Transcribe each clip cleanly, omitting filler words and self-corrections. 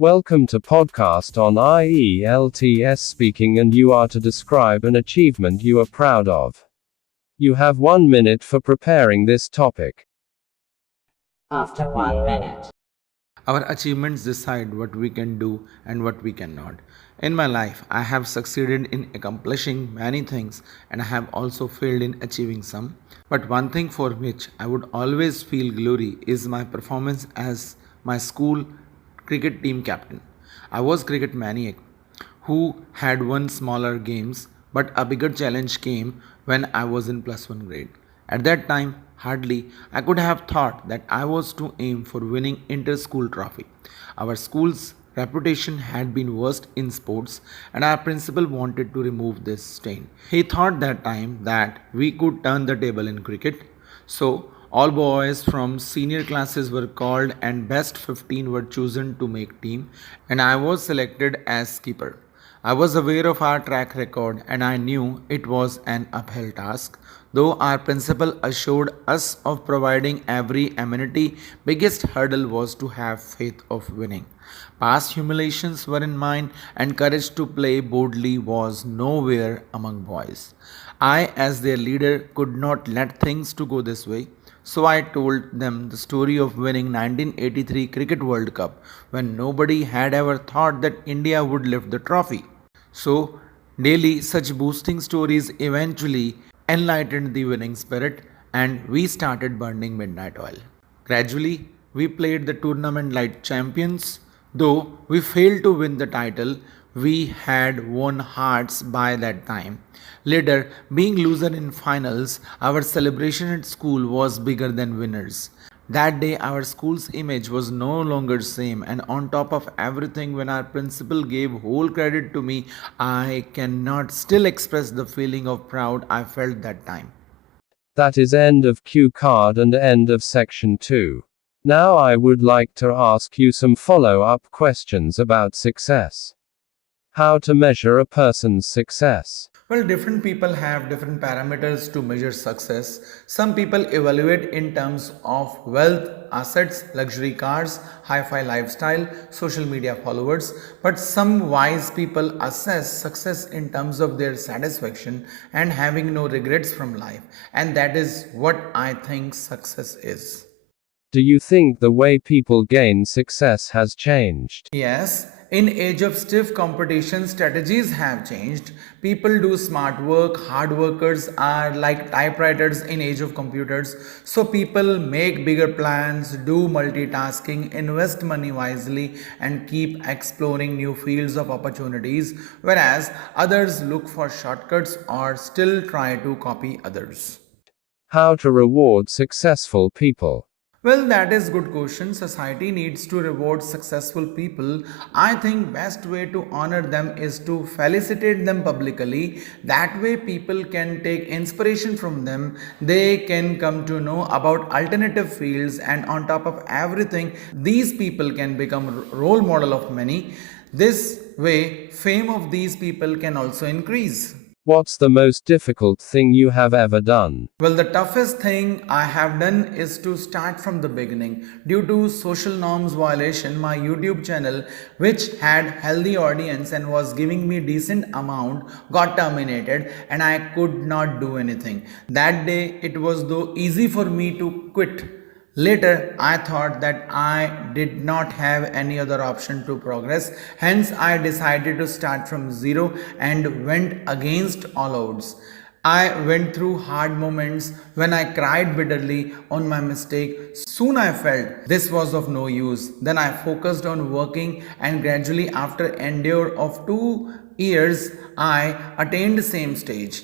Welcome to podcast on IELTS speaking, and you are to describe an achievement you are proud of. You have 1 minute for preparing this topic. After 1 minute. Our achievements decide what we can do and what we cannot. In my life, I have succeeded in accomplishing many things and I have also failed in achieving some. But one thing for which I would always feel glory is my performance as my school cricket team captain. I was cricket maniac who had won smaller games, but a bigger challenge came when I was in plus 1 grade. At that time, hardly I could have thought that I was to aim for winning inter-school trophy. Our school's reputation had been worst in sports, and our principal wanted to remove this stain. He thought that time that we could turn the table in cricket. So all boys from senior classes were called and best 15 were chosen to make team, and I was selected as keeper. I was aware of our track record and I knew it was an uphill task. Though our principal assured us of providing every amenity, biggest hurdle was to have faith of winning. Past humiliations were in mind and courage to play boldly was nowhere among boys. I, as their leader, could not let things to go this way. So I told them the story of winning 1983 Cricket World Cup when nobody had ever thought that India would lift the trophy. So daily such boosting stories eventually enlightened the winning spirit and we started burning midnight oil. Gradually we played the tournament like champions. Though we failed to win the title, we had won hearts by that time. Later, being loser in finals, our celebration at school was bigger than winners. That day our school's image was no longer same, and on top of everything, when our principal gave whole credit to me, I cannot still express the feeling of proud I felt that time. That is end of cue card and end of section 2. Now I would like to ask you some follow-up questions about success. How to measure a person's success. Well, different people have different parameters to measure success. Some people evaluate in terms of wealth, assets, luxury cars, hi-fi lifestyle, social media followers, but some wise people assess success in terms of their satisfaction and having no regrets from life. And that is what I think success is. Do you think the way people gain success has changed? Yes, in age of stiff competition, strategies have changed. People do smart work, hard workers are like typewriters in age of computers. So people make bigger plans, do multitasking, invest money wisely and keep exploring new fields of opportunities, whereas others look for shortcuts or still try to copy others. How to reward successful people. Well, that is good question. Society needs to reward successful people. I think best way to honor them is to felicitate them publicly. That way people can take inspiration from them. They can come to know about alternative fields and on top of everything, these people can become role model of many. This way, fame of these people can also increase. What's the most difficult thing you have ever done? Well, the toughest thing I have done is to start from the beginning. Due to social norms violation, my YouTube channel, which had healthy audience and was giving me decent amount, got terminated and I could not do anything. That day, it was though easy for me to quit. Later, I thought that I did not have any other option to progress. Hence, I decided to start from zero and went against all odds. I went through hard moments when I cried bitterly on my mistake. Soon I felt this was of no use. Then I focused on working and gradually after endure of 2 years, I attained the same stage.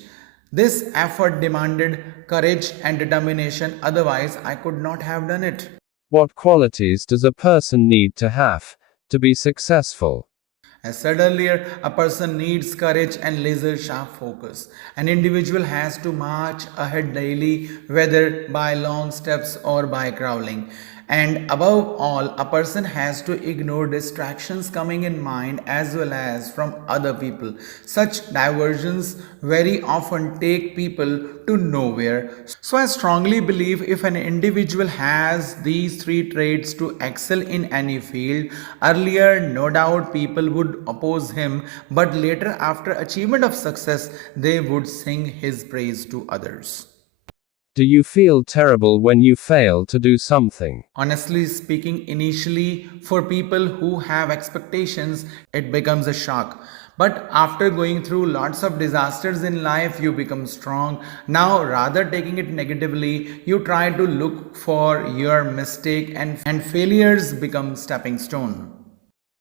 This effort demanded courage and determination, otherwise I could not have done it. What qualities does a person need to have to be successful? As said earlier, a person needs courage and laser sharp focus. An individual has to march ahead daily, whether by long steps or by crawling. And above all, a person has to ignore distractions coming in mind as well as from other people. Such diversions very often take people to nowhere. So I strongly believe if an individual has these three traits to excel in any field, earlier no doubt people would oppose him, but later after achievement of success, they would sing his praise to others. Do you feel terrible when you fail to do something? Honestly speaking, initially, for people who have expectations, it becomes a shock. But after going through lots of disasters in life, you become strong. Now, rather taking it negatively, you try to look for your mistake, and failures become stepping stone.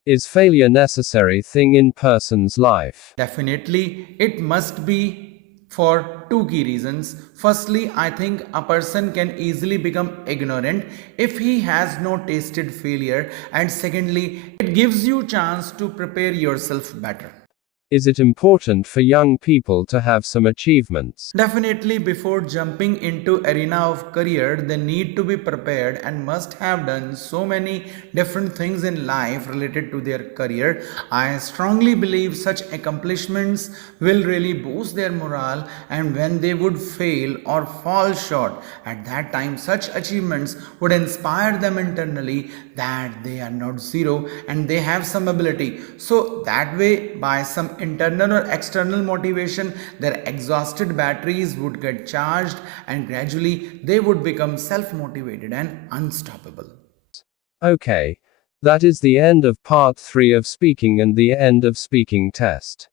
Is failure necessary thing in person's life? Definitely, it must be for two key reasons. Firstly, I think a person can easily become ignorant if he has not tasted failure, and secondly, it gives you chance to prepare yourself better. Is it important for young people to have some achievements? Definitely, before jumping into arena of career, they need to be prepared and must have done so many different things in life related to their career. I strongly believe such accomplishments will really boost their morale, and when they would fail or fall short, at that time such achievements would inspire them internally that they are not zero and they have some ability. So that way, by some internal or external motivation, their exhausted batteries would get charged and gradually they would become self-motivated and unstoppable. Okay. That is the end of part 3 of speaking and the end of speaking test.